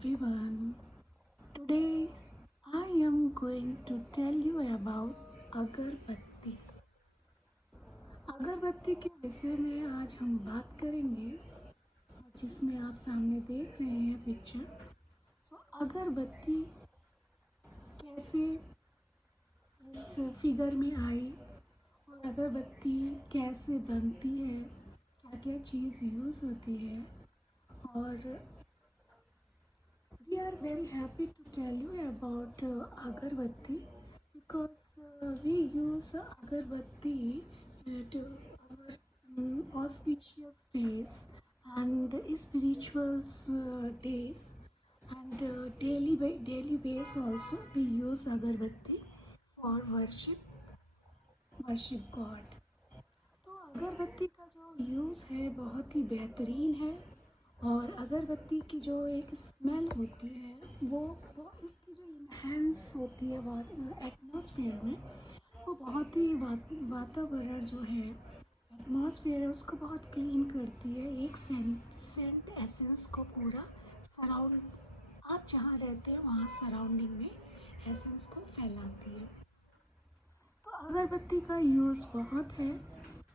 everyone. Today I am going to tell you about अगरबत्ती। अगरबत्ती के विषय में आज हम बात करेंगे, जिसमें आप सामने देख रहे हैं पिक्चर। अगरबत्ती कैसे इस फिगर में आई और अगरबत्ती कैसे बनती है, क्या क्या चीज़ यूज़ होती है। और we are very happy to tell you about agarbatti because we use agarbatti at our auspicious days and spiritual days, and daily base also we use agarbatti for worship God. तो अगरबत्ती का जो use है बहुत ही बेहतरीन है, और अगरबत्ती की जो एक स्मेल होती है वो उसकी जो इन्हेंस होती है एटमॉस्फेयर में, वो बहुत ही वातावरण जो है एटमॉस्फेयर है उसको बहुत क्लीन करती है। एक सेंट एसेंस को पूरा सराउंड, आप जहाँ रहते हैं वहाँ सराउंडिंग में एसेंस को फैलाती है। तो अगरबत्ती का यूज़ बहुत है,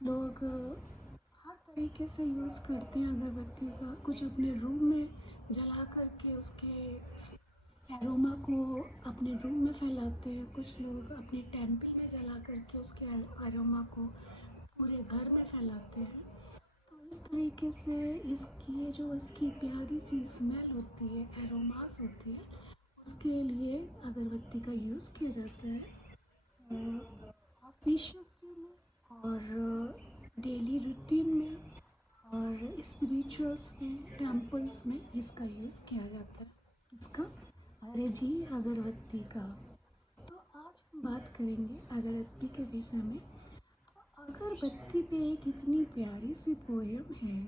लोग हर तरीके से यूज़ करते हैं अगरबत्ती का। कुछ अपने रूम में जला करके उसके एरोमा को अपने रूम में फैलाते हैं, कुछ लोग अपने टेम्पल में जला करके उसके एरोमा को पूरे घर में फैलाते हैं। तो इस तरीके से इसकी प्यारी सी स्मेल होती है, एरोमास होती है, उसके लिए अगरबत्ती का यूज़ किया जाता है ऑस्पिशियस डे में और डेली रूटीन में और स्पिरिचुअल्स में, टेम्पल्स में इसका यूज़ किया जाता है। किसका? अरे जी, अगरबत्ती का। तो आज हम बात करेंगे अगरबत्ती के विषय में। तो अगरबत्ती पे एक इतनी प्यारी सी पोयम है।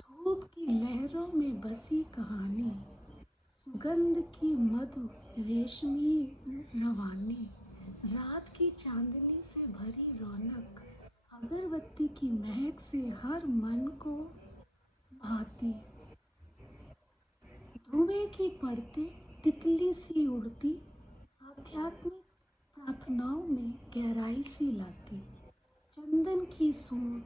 धूप की लहरों में बसी कहानी, सुगंध की मधु रेशमी रवानी, रात की चांदनी से भरी रौनक, अगरबत्ती की महक से हर मन को भाती, धुएं की परतें तितली सी उड़ती, आध्यात्मिक प्रार्थनाओं में गहराई सी लाती, चंदन की सूंध,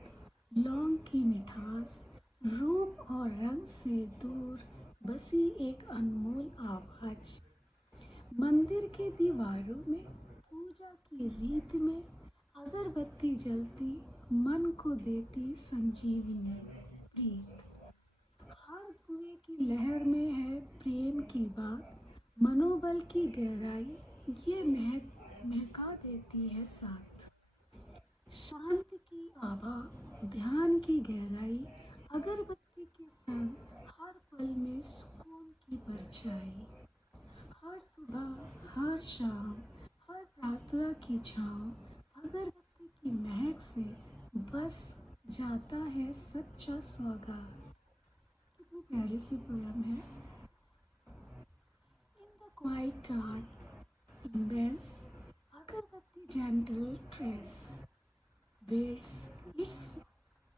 लौंग की मिठास, रूप और रंग से दूर बसी एक अनमोल आवाज, मंदिर के दीवारों में पूजा की रीत में अगरबत्ती जलती, मन को देती संजीवनी प्रीत। हर धुएं की लहर में है प्रेम की बात, मनोबल की गहराई ये महका देती है साथ, शांति की आभा, ध्यान की गहराई, अगरबत्ती के संग हर पल में सुकून की परछाई, हर सुबह हर शाम हर प्रार्थना की छाँव, अगरबत्ती की महक से बस जाता है सच्चा स्वागत। कितनी प्यारी सी पोयम है। In the quite dark embrace, अगरबत्ती gentle trace wears its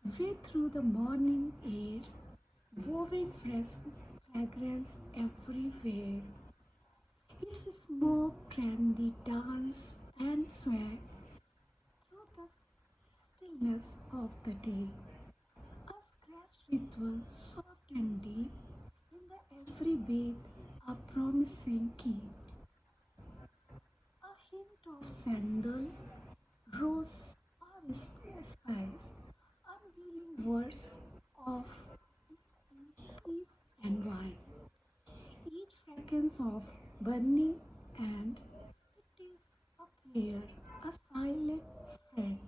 way through the morning air, woving fresh fragrance everywhere. Its smoke trendy dance and swag through the stillness of the day. A scratch ritual soft and deep in the every beat a promising keeps. A hint of sandal, rose or spice, unveiling words of peace and wine. Each fragrance of burning, and it is a prayer, a silent friend.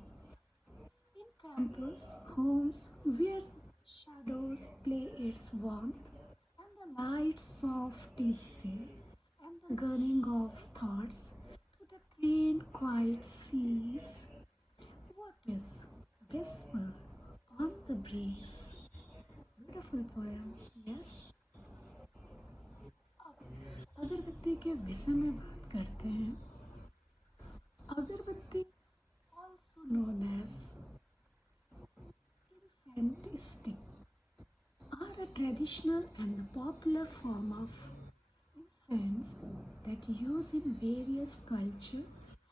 In temples, homes where shadows play its warmth, and the lights softly still, and the gunning of thoughts to the train quiet seas. What is whisper on the breeze? Beautiful poem, yes. अब अगरबत्ती के विषय में बात करते हैं। अगरबत्ती also known as incense stick are a traditional and the popular form of incense that used in various culture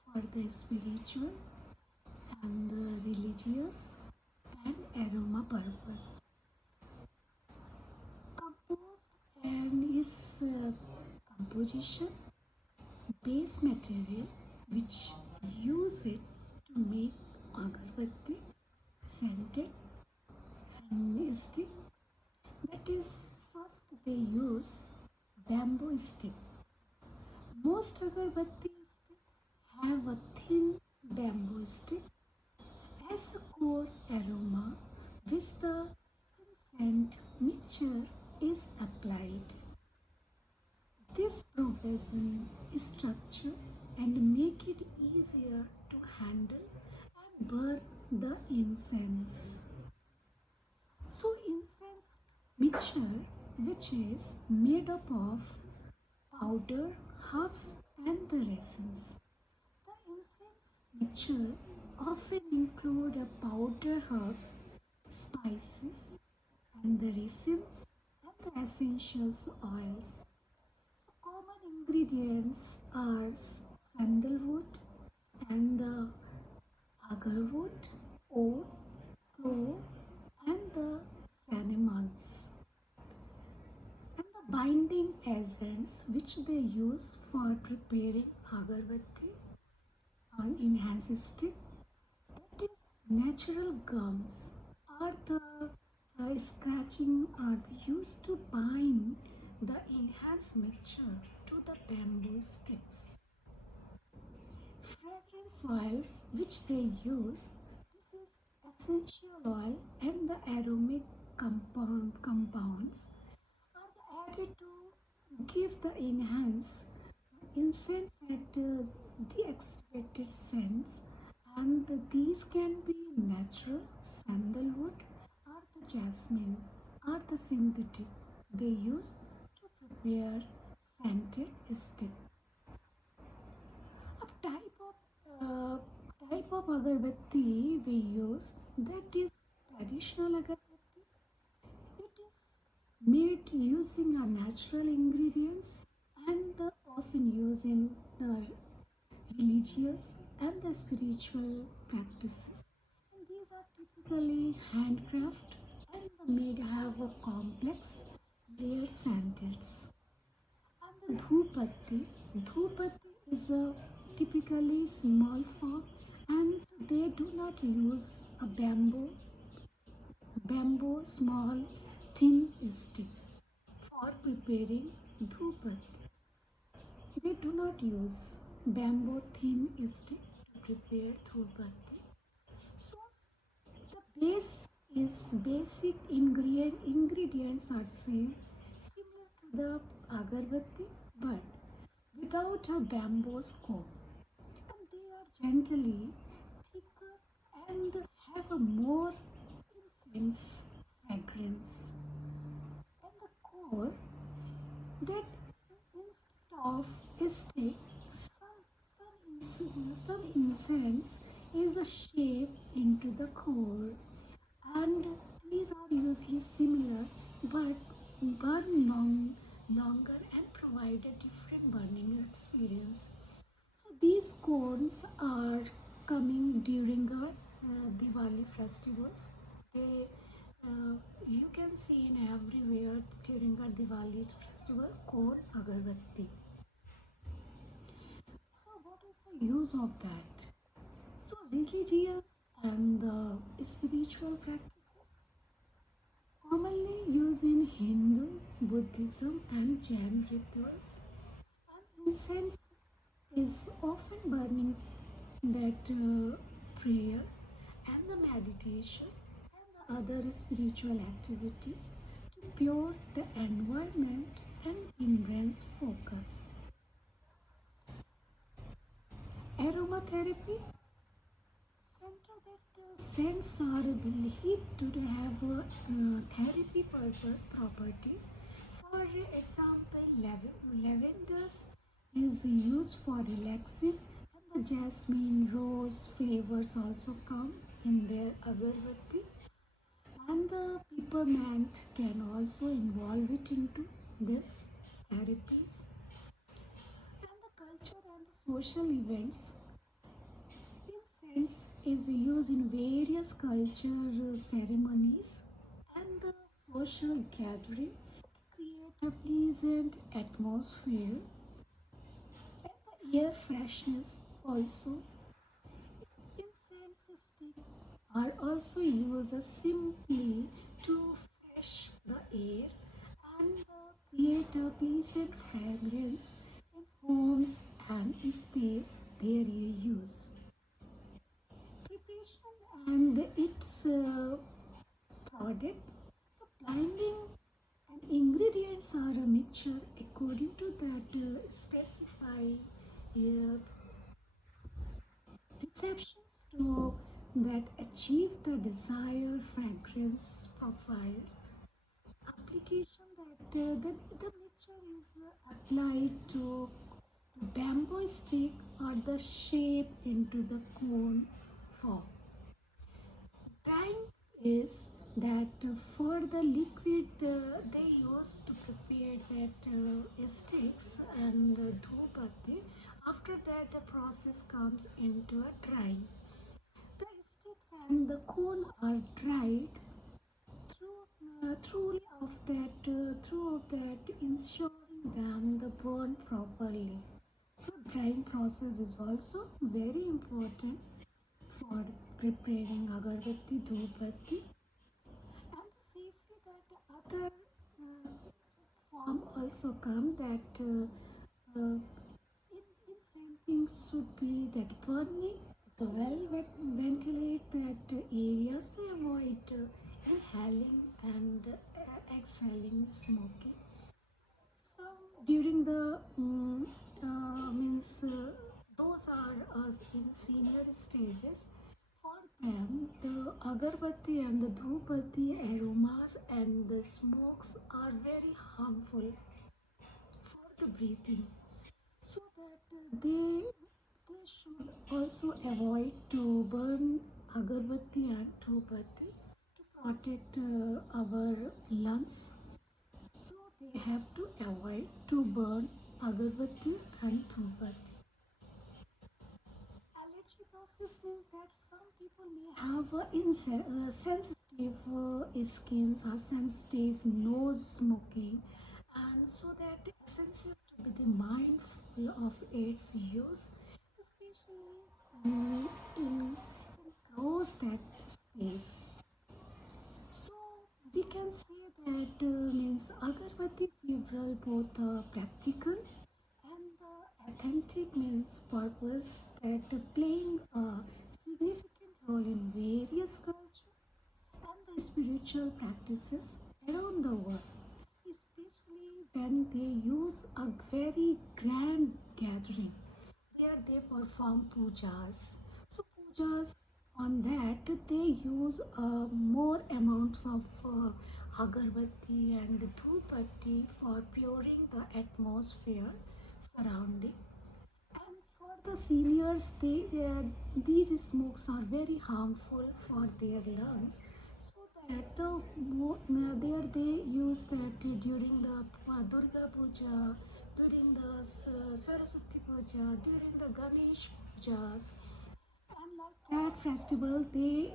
for the spiritual and the religious and aroma purpose. Composed and its composition, base material which use it to make agarbatti, scented and stick. That is, first they use bamboo stick. Most agarbatti sticks have a thin bamboo stick as a core aroma which the incense mixture is applied. This provision structure and make it easier to handle and burn the incense. So incense mixture, which is made up of powder, herbs and the resins. The incense mixture often include a powder herbs, spices and the resins and the essential oils. So common ingredients are sandalwood and the agarwood, oat, clove and the cinnamons. And the binding agents which they use for preparing agarbatti on enhanced stick, that is natural gums or the scratching are used to bind the enhanced mixture to the bamboo sticks. Fragrance oil which they use, this is essential oil and the aromatic compounds are added to give the enhanced incense at the expected scents, and these can be natural sandalwood or the jasmine or the synthetic they use to prepare scented stick. A type of agarbatti we use, that is traditional agarbatti. It is made using a natural ingredients and the often used in religious and the spiritual practices. And these are typically handcraft and made have a complex layer sandals. And the dhupatti is a typically small form and they do not use a bamboo small thin stick for preparing dhupatti. They do not use bamboo thin stick to prepare dhupatti. So the basic ingredients are same, similar to the agarbatti, but without a bamboo core. And they are gently thicker and have a more incense fragrance. And the core, that instead of stick, some incense is a shape into the core, and these are usually similar but burn longer and provide a different burning experience. So these cones are coming during our Diwali festivals. They you can see in everywhere during our Diwali festival cone agarbatti. So what is the use of that? So religious and spiritual practices commonly used in Hindu, Buddhism and Jain rituals. And incense is often burning that prayer and the meditation and the other spiritual activities to pure the environment and enhance focus. Aromatherapy center, that scents are believed to have therapy purpose properties. For example, lavender is used for relaxing, and the jasmine, rose flavors also come in their agarbatti. And the peppermint can also involve it into this therapies. And the culture and the social events. Incense is used in various culture ceremonies and the social gathering to create a pleasant atmosphere. And the air freshness also. Incense sticks are also used simply to fresh the air and create a pleasant fragrance in homes and space their use. Preparation and its product. The blending and ingredients are a mixture according to that specify uh, receptions to that achieve the desired fragrance profiles. Application that the mixture is applied to the bamboo stick or the shape into the cone form. Drying is that for the liquid they use to prepare that sticks and dhupati. After that, the process comes into a drying. The sticks and the cone are dried throughout that ensuring them the burn properly. So drying process is also very important for preparing agarbatti, dhupatti, and the safety that the other form also come that in same things should be that burning is a ventilate that areas to avoid inhaling and exhaling smoking. Some during the means those are us in senior stages. For them, the agarbatti and the dhupati aromas and the smokes are very harmful for the breathing. So that they should also avoid to burn agarbatti and dhupati to protect our lungs. So they have to avoid to burn agarbatti and dhupati. Allergy process means that some people may have sensitive skins or sensitive nose smoking, and so that essential to be the mindful of its use, especially in closed space. So we can say that means agarbatti several both practical and the authentic means purpose that playing a significant role in various culture and the spiritual practices around the world, especially when they use a very grand gathering. There they perform pujas. So pujas on that they use more amounts of agarbatti and dhupatti for puring the atmosphere surrounding. And for the seniors, these smokes are very harmful for their lungs. So that there they use that during the Durga Puja, during the Saraswati Puja, during the Ganesh Pujas, and like that festival, they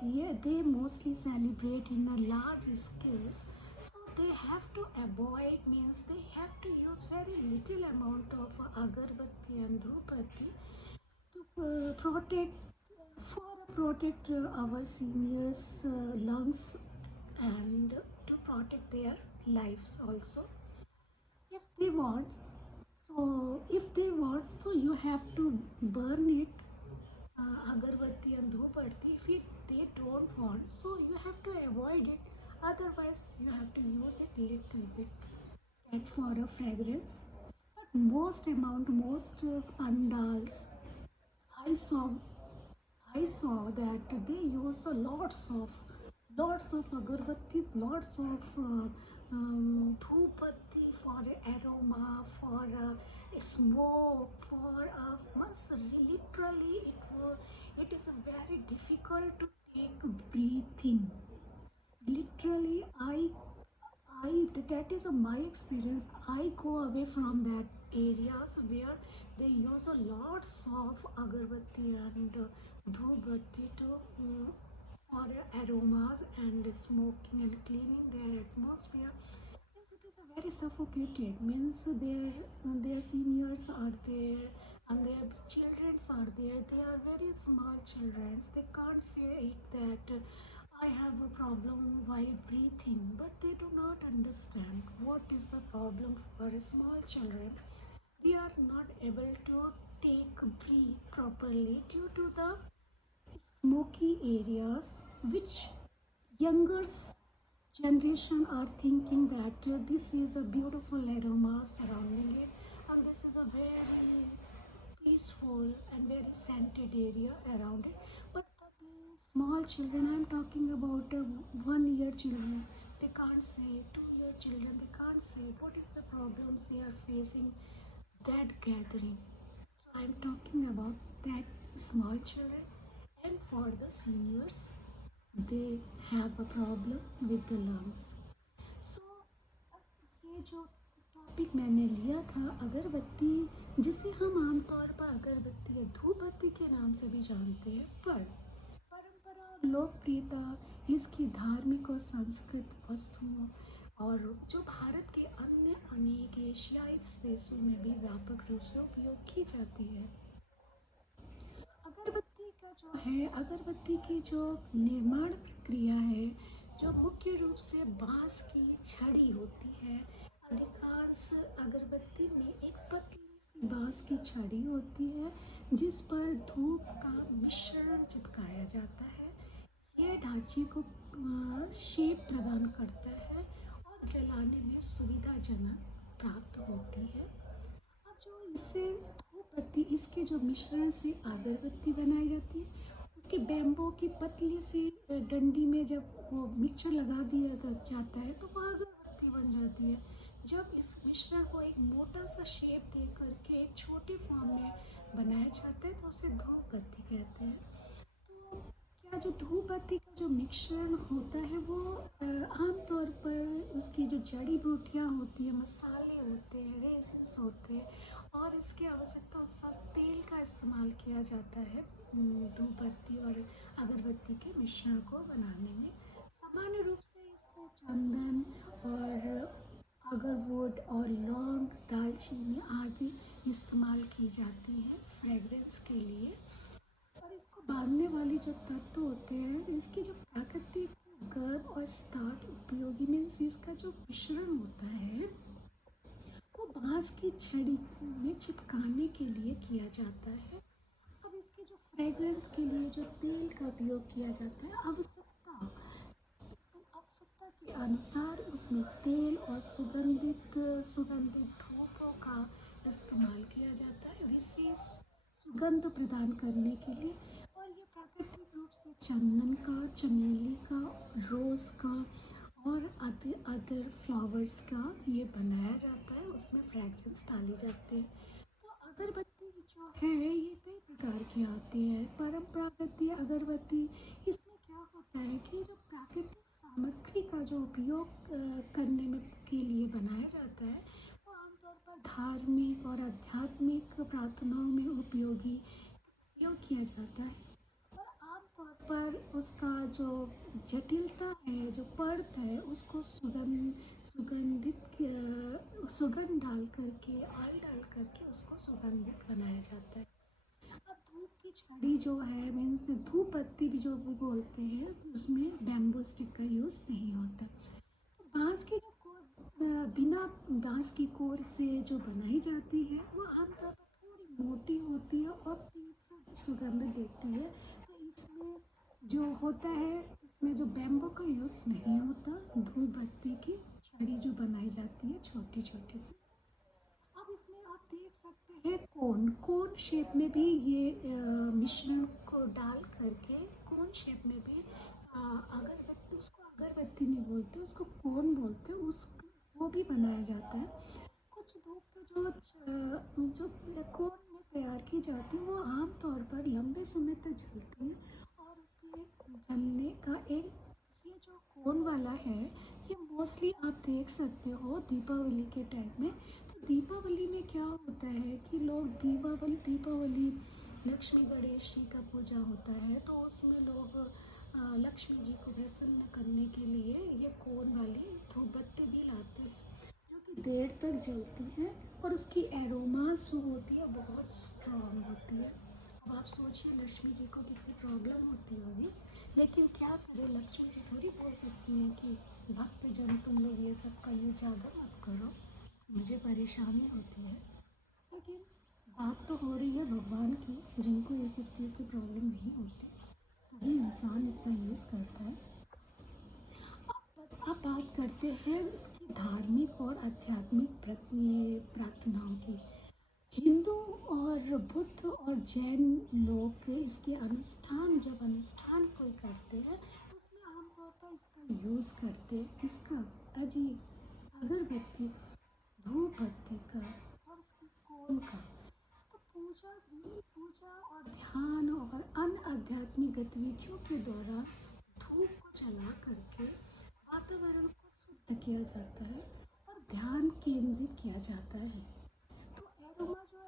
mostly celebrate in a large scales. So they have to avoid means they have to use very little amount of agarbatti and dhupatti to protect our seniors' lungs and to protect their lives also. If they want, so you have to burn it agarbatti and dhupatti. If they don't want, so you have to avoid it. Otherwise, you have to use it little bit that for a fragrance. But most pandals, I saw I saw that they use a lots of agarbattis, lots of dhupatti for aroma, for smoke, for literally it is very difficult to take breathing. literally that is my experience. I go away from that areas where they use a lots of agarbatti and dhoobatti to for aromas and smoking and cleaning their atmosphere. Yes, it is a very suffocated. Means their seniors are there and their children are there. They are very small children. They can't say it that I have a problem while breathing, but they do not understand what is the problem for a small children. They are not able to take breathe properly due to the smoky areas which younger generation are thinking that this is a beautiful aroma surrounding it and this is a very peaceful and very scented area around it. But the small children, I'm talking about 1 year children, they can't say, 2 year children, they can't say what is the problems they are facing that gathering. So I'm talking about that small children, and for the seniors, they have a problem with the lungs. सो ये जो topic मैंने लिया था अगरबत्ती, जिसे हम आमतौर पर अगरबत्ती या धूप बत्ती के नाम से भी जानते हैं, पर परंपरा और लोकप्रियता इसकी धार्मिक और सांस्कृतिक वस्तुओं और जो भारत के अन्य अनेक एशियाई देशों में भी व्यापक रूप से उपयोग की जाती है। अगरबत्ती का जो है, अगरबत्ती की जो निर्माण प्रक्रिया है, जो मुख्य रूप से बांस की छड़ी होती है। अधिकांश अगरबत्ती में एक पतली सी बांस की छड़ी होती है जिस पर धूप का मिश्रण चिपकाया जाता है। यह ढांचे को शेप प्रदान करता है और जलाने में सुविधाजनक प्राप्त होती है। अब जो इससे धूप बत्ती, इसके जो मिश्रण से अगरबत्ती बनाई जाती है, उसके बैम्बो की पतली सी डंडी में जब वो मिक्सचर लगा दिया जाता है तो वह अगरबत्ती बन जाती है। जब इस मिश्रण को एक मोटा सा शेप दे करके एक छोटे फॉर्म में बनाया जाता है तो उसे धूप बत्ती कहते हैं। तो क्या जो धूप बत्ती का जो मिश्रण होता है वो आमतौर पर उसकी जो जड़ी बूटियाँ होती हैं, मसाले होते हैं, रेजिन्स होते हैं और इसकी आवश्यकता अनुसार तेल का इस्तेमाल किया जाता है धूप बत्ती और अगरबत्ती के मिश्रण को बनाने में। सामान्य रूप से इसमें चंदन और अगरवुड और लौंग, दालचीनी आदि इस्तेमाल की जाती है फ्रेगरेंस के लिए। और इसको बांधने वाली जो तत्व होते हैं, इसकी जो प्राकृतिक गर्म और स्टार्ट उपयोगी में इसका जो मिश्रण होता है वो बांस की छड़ी में चिपकाने के लिए किया जाता है। अब इसके जो फ्रेगरेंस के लिए जो तेल का उपयोग किया जाता है, आवश्यकता के अनुसार उसमें तेल और सुगंधित सुगंधित धूपों का इस्तेमाल किया जाता है विशेष सुगंध प्रदान करने के लिए। और ये प्राकृतिक रूप से चंदन का, चमेली का, रोज़ का और अदर फ्लावर्स का ये बनाया जाता है, उसमें फ्रेगरेंस डाले जाते हैं। तो अगरबत्ती जो है ये कई प्रकार की आती है। परंपरागत अगरबत्ती, इसमें क्या होता है कि जो प्राकृतिक सामग्री का जो उपयोग करने में के लिए बनाया जाता है वो आमतौर पर धार्मिक और आध्यात्मिक प्रार्थनाओं में उपयोग किया जाता है। और आमतौर पर उसका जो जटिलता है, जो परत है, उसको सुगंध डाल करके, ऑयल डाल करके उसको सुगंधित बनाया जाता है। अब धूप की छड़ी जो है, मीन्स धूप बत्ती भी जो भी बोलते हैं, उसमें बैम्बू स्टिक का यूज़ नहीं होता। तो बांस की जो कोर, बिना बांस की कोर से जो बनाई जाती है वो आमतौर पर थोड़ी मोटी होती है और तीव्र सुगंध देती है। तो इसमें जो होता है, इसमें जो बैम्बू का यूज़ नहीं होता, धूप बत्ती की छड़ी जो बनाई जाती है छोटी छोटी सी। अब इसमें आप देख सकते हैं कोन शेप में भी ये मिश्रण को डाल करके कोन शेप में भी अगरबत्ती, उसको अगरबत्ती नहीं बोलते, उसको कोन बोलते हैं, उस वो भी बनाया जाता है। कुछ धूप के जो कोन में तैयार की जाती है वो आमतौर पर लंबे समय तक जलती है और उसके जलने का एक, ये जो कोन वाला मोस्टली आप देख सकते हो दीपावली के टाइम में। तो दीपावली में क्या होता है कि लोग दीपावली लक्ष्मी गणेश जी का पूजा होता है, तो उसमें लोग लक्ष्मी जी को प्रसन्न करने के लिए ये कोन वाली धूप बत्ती भी लाते हैं, जो कि देर तक जलती है और उसकी एरोमास जो होती है बहुत स्ट्रांग होती है। अब आप सोचिए लक्ष्मी जी को कितनी प्रॉब्लम होती होगी, लेकिन क्या करें, लक्ष्मी जी थोड़ी बोल सकती हैं कि भक्त जन तुम लोग ये सब का यूज ज़्यादा मत करो, मुझे परेशानी होती है। लेकिन बात तो हो रही है भगवान की, जिनको ये सब चीज़ से प्रॉब्लम नहीं होती, तभी इंसान इतना यूज़ करता है। अब बात करते हैं इसकी धार्मिक और आध्यात्मिक प्रार्थनाओं की। हिंदू और बुद्ध और जैन लोग इसके जब अनुष्ठान कोई करते हैं, तो उसमें आमतौर पर इसका यूज़ करते हैं। किसका? अजीब अगरबत्ती का, धूप बत्ती का और उसकी कोन का। तो पूजा और ध्यान और अन्य आध्यात्मिक गतिविधियों के दौरान धूप को जला करके वातावरण को शुद्ध किया जाता है और ध्यान केंद्रित किया जाता है। तो एरोमा जो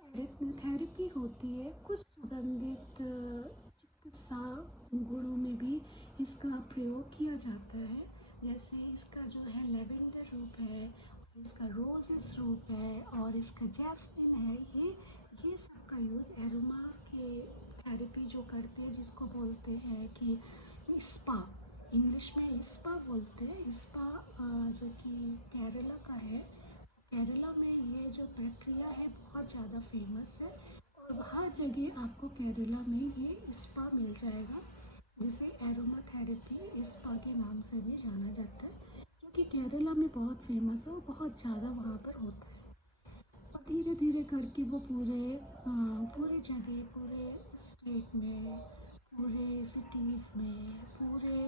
थेरेपी होती है, कुछ सुगंधित चिकित्सा गुणों में भी इसका प्रयोग किया जाता है। जैसे इसका जो है लेवेंडर रूप है, और इसका रोजेस रूप है, और इसका जैस्मिन है। ये सब का यूज़ एरोमा के थेरेपी जो करते हैं, जिसको बोलते हैं कि स्पा, इंग्लिश में स्पा बोलते हैं। स्पा जो कि केरला का है। केरला में ये जो प्रक्रिया है बहुत ज़्यादा फेमस है, और हर जगह आपको केरला में ये स्पा मिल जाएगा, जिसे एरोमा थेरेपी स्पा के नाम से भी जाना जाता है, जो कि केरला में बहुत फेमस है और बहुत ज़्यादा वहाँ पर होता है। और धीरे धीरे करके वो पूरे जगह, पूरे स्टेट में, पूरे सिटीज़ में, पूरे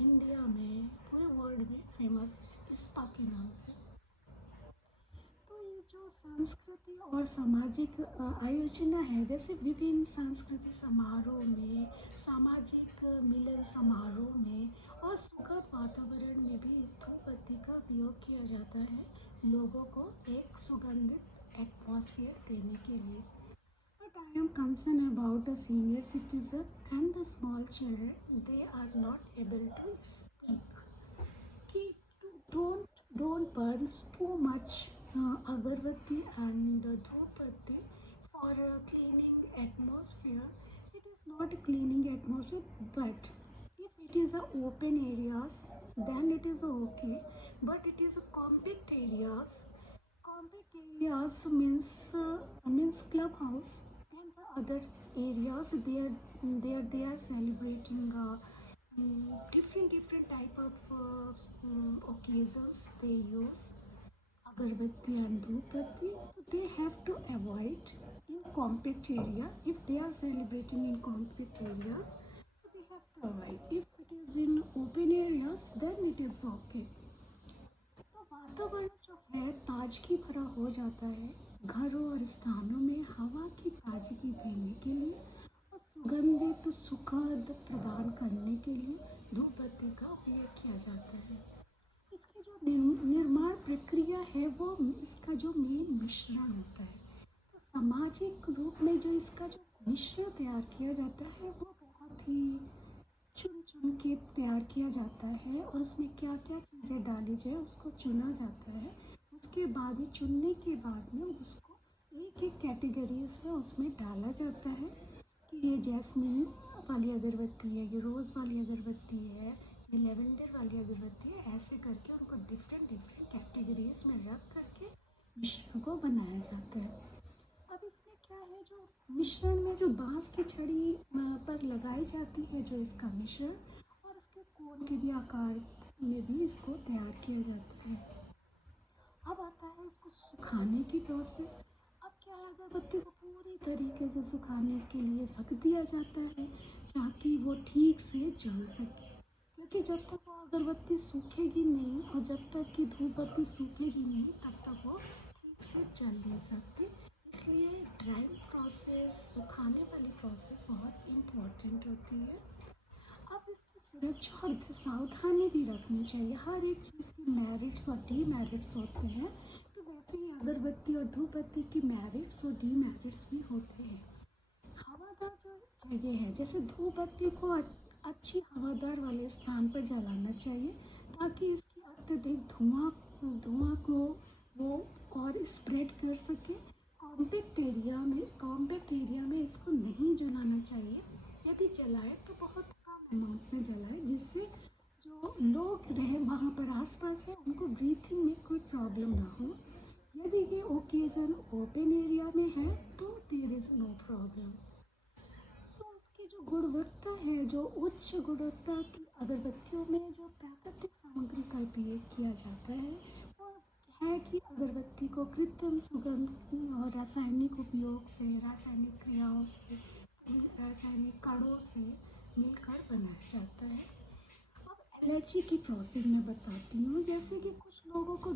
इंडिया में, पूरे वर्ल्ड में फेमस है स्पा के नाम से। तो ये जो सांस्कृतिक और सामाजिक आयोजना है, जैसे विभिन्न सांस्कृतिक समारोह में, सामाजिक मिलन समारोह में और सुखद वातावरण में भी इस धूप बत्ती का उपयोग किया जाता है, लोगों को एक सुगंधित एटमॉस्फेयर देने के लिए। But I am concerned about the senior citizen and the small children. They are not able to speak. कि don't burn too much agarbatti and dhupatti for cleaning atmosphere. It is not cleaning atmosphere, but if it is a open areas, then it is okay. But it is a compact areas. Compact areas means clubhouse and the other areas. There they are celebrating different type of occasions. They use agarbatti and dhupatti. So they have to avoid in compact area. If they are celebrating in compact areas, so they have to avoid. If it is in open areas, then it is okay. तो वातावरण जो है ताजगी भरा हो जाता है। घरों और स्थानों में हवा की ताजगी देने के लिए और सुगंधित सुखद प्रदान करने के लिए धूप बत्ती का उपयोग किया जाता है। इसकी जो निर्माण प्रक्रिया है, वो इसका जो मेन मिश्रण होता है, तो सामाजिक रूप में जो इसका जो मिश्रण तैयार किया जाता है, वो बहुत ही चुन के तैयार किया जाता है, और उसमें क्या क्या चीज़ें डाली जाए उसको चुना जाता है। उसके बाद ही चुनने के बाद में उसको एक एक कैटेगरीज है उसमें डाला जाता है कि ये जैस्मिन वाली अगरबत्ती है, ये रोज़ वाली अगरबत्ती है, ये लेवेंडर वाली अगरबत्ती है। ऐसे करके उनको डिफरेंट कैटेगरीज में रख करके मिश्रण को बनाया जाता है। अब इसमें क्या है, जो मिश्रण में जो बांस की छड़ी पर लगाई जाती है जो इसका मिश्रण, और इसके कोन के भी आकार में भी इसको तैयार किया जाता है। अब आता है इसको सुखाने की प्रोसेस। अब क्या है, अगरबत्ती को पूरी तरीके से सुखाने के लिए रख दिया जाता है ताकि वो ठीक से जल सके, क्योंकि जब तक वो अगरबत्ती सूखेगी नहीं और जब तक कि धूप बत्ती सूखेगी नहीं, तब तक वो ठीक से जल नहीं सकती। इसलिए ड्राइंग प्रोसेस, सुखाने वाली प्रोसेस बहुत इम्पॉर्टेंट होती है। अब इसकी सुरक्षा और सावधानी भी रखनी चाहिए। हर एक चीज़ के मेरिट्स और डीमेरिट्स होते हैं, तो वैसे ही अगरबत्ती और धूप बत्ती की मेरिट्स और डीमेरिट्स भी होते हैं। हवादार जो जगह है, जैसे धूप बत्ती को अच्छी हवादार वाले स्थान पर जलाना चाहिए, ताकि इसकी अत्यधिक धुआं को वो और स्प्रेड कर सके। कॉम्पैक्ट एरिया में इसको नहीं जलाना चाहिए। यदि जलाए तो बहुत कम अमाउंट में जलाए, जिससे जो लोग रहे वहाँ पर आसपास है उनको ब्रीथिंग में कोई प्रॉब्लम ना हो। यदि ये ओकेज़न ओपन एरिया में है तो देयर इज़ नो प्रॉब्लम। सो इसकी जो गुणवत्ता है, जो उच्च गुणवत्ता की अगरबत्तियों में जो प्राकृतिक सामग्री का उपयोग किया जाता है, वो है कि अगरबत्ती को कृत्रिम सुगंध और रासायनिक उपयोग से, रासायनिक क्रियाओं से, रासायनिक कणों से मिलकर बनाया जाता है। अब एलर्जी की प्रोसेस मैं बताती हूँ। जैसे कि कुछ लोगों को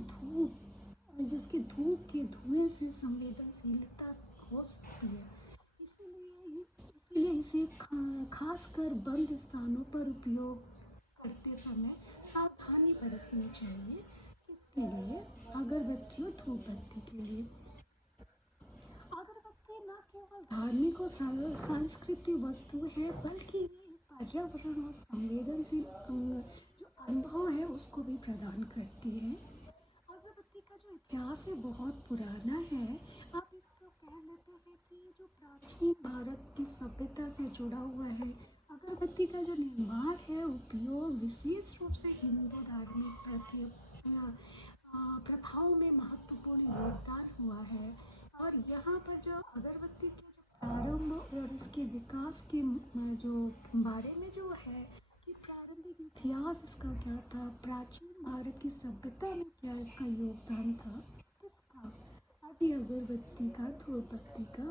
जिसके धूप के धुएं से संवेदनशीलता हो सकती है, इसीलिए इसे खासकर बंद स्थानों पर उपयोग करते समय सावधानी बरतनी चाहिए। किसके लिए? अगरबत्ती और धूप बत्ती के लिए। अगरबत्ती न केवल धार्मिक और सांस्कृतिक वस्तु है, बल्कि ये एक पर्यावरण और संवेदनशील जो अनुभव है उसको भी प्रदान करती है। अगरबत्ती का जो इतिहास है बहुत पुराना है। आप इसको कह लेते हैं कि जो प्राचीन भारत की सभ्यता से जुड़ा हुआ है। अगरबत्ती का जो निर्माण है, उपयोग विशेष रूप से हिंदू धार्मिक प्रथाओं में महत्वपूर्ण योगदान हुआ है। और यहाँ पर जो अगरबत्ती के जो प्रारंभ और इसके विकास के जो बारे में जो है कि प्रारंभिक इतिहास इसका क्या था, प्राचीन भारत की सभ्यता में क्या इसका योगदान था, किसका? अजी अगरबत्ती का, धूप बत्ती का।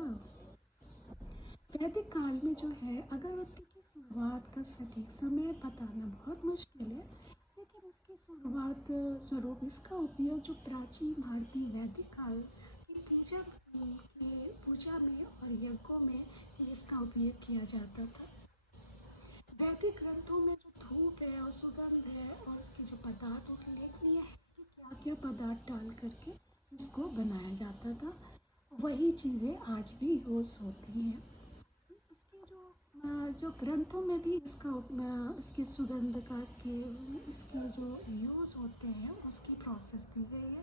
वैदिक काल में जो है अगरबत्ती की शुरुआत का सटीक समय बताना बहुत मुश्किल है, लेकिन इसकी शुरुआत स्वरूप इसका उपयोग जो प्राचीन भारतीय वैदिक काल की पूजा में और यज्ञों में इसका उपयोग किया जाता था। वैदिक ग्रंथों में जो धूप है और सुगंध है और इसके जो पदार्थ उल्लेखनीय है कि क्या क्या पदार्थ डाल करके इसको बनाया जाता था, वही चीज़ें आज भी यूज़ होती हैं। इसके जो ग्रंथों में भी इसके सुगंध का, इसके जो यूज़ होते हैं उसकी प्रोसेस दी गई है।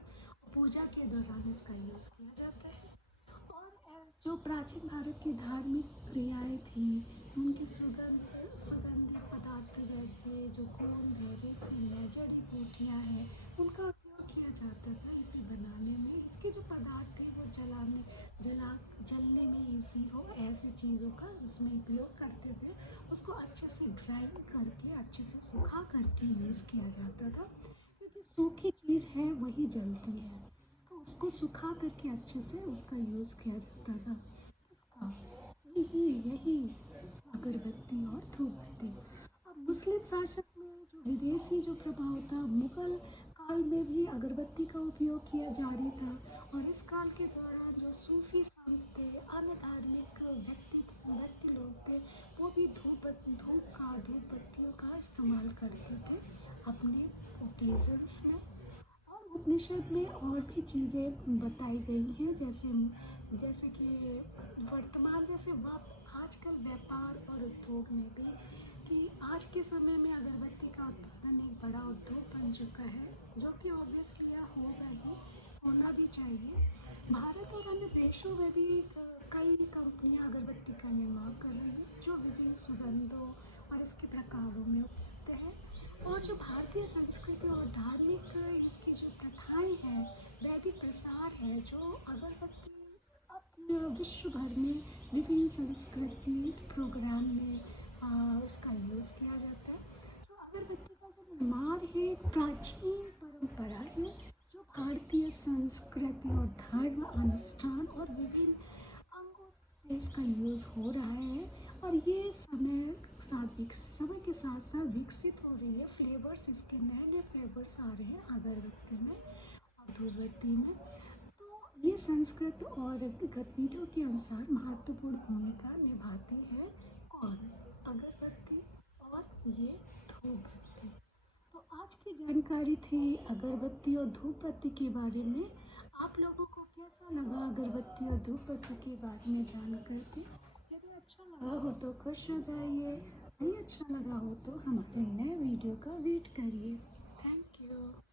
पूजा के दौरान इसका यूज़ किया जाता है। और जो प्राचीन भारत की धार्मिक क्रियाएं थी, उनके सुगंधित पदार्थ जैसे जो गोंद है, रेसिन है, जड़ी बूटियाँ हैं, उनका उपयोग किया जाता था इसे बनाने में। इसके जो पदार्थ थे वो जलने में ईजी हो, ऐसी चीज़ों का उसमें उपयोग करते थे। उसको अच्छे से ड्राइंग करके, अच्छे से सुखा करके यूज़ किया जाता था, क्योंकि सूखी चीज़ है वही जलती है, तो उसको सुखा करके अच्छे से उसका यूज़ किया जाता था। किसका? यही अगरबत्ती और धूप बत्ती। अब मुस्लिम शासक में जो विदेशी जो प्रभाव था, मुगल काल में भी अगरबत्ती का उपयोग किया जारी था। और इस काल के दौरान जो सूफी संत थे, अन्य धार्मिक व्यक्ति लोग थे, वो भी धूप बत्तियों का इस्तेमाल करते थे अपने ओकेजन्स में। और उपनिषद में और भी चीज़ें बताई गई हैं, जैसे कि आजकल व्यापार और उद्योग में भी, कि आज के समय में अगरबत्ती का उत्पादन एक बड़ा उद्योग बन चुका है, जो कि ऑब्वियसली होगा ही, होना भी चाहिए। भारत और अन्य देशों में भी कई कंपनियां अगरबत्ती का निर्माण कर रही हैं, जो विभिन्न सुगंधों और इसके प्रकारों में उपलब्ध है। और जो भारतीय संस्कृति और धार्मिक इसकी जो प्रथाएं हैं, वैदिक प्रसार है, जो अगरबत्ती अब विश्व भर में विभिन्न संस्कृति प्रोग्राम में उसका यूज़ किया जाता है। तो अगरबत्ती का जो निर्माण है एक प्राचीन परंपरा है, जो भारतीय संस्कृति और धर्म अनुष्ठान और विभिन्न अंगों से इसका यूज़ हो रहा है। और ये समय के साथ साथ विकसित हो रही है। फ्लेवर्स, इसके नए नए फ्लेवर्स आ रहे हैं अगरबत्ती में और धूपबत्ती में। तो ये संस्कृत और गतिविधियों के अनुसार महत्वपूर्ण भूमिका निभाती है। कौन? अगरबत्ती और और ये धूप बत्ती। तो आज की जानकारी थी अगरबत्ती और धूप बत्ती के बारे में। आप लोगों को कैसा लगा अगरबत्ती और धूप बत्ती के बारे में जान करके? यदि अच्छा लगा हो तो खुश हो जाइए, नहीं अच्छा लगा हो तो हमारे नए वीडियो का वेट करिए। Thank you.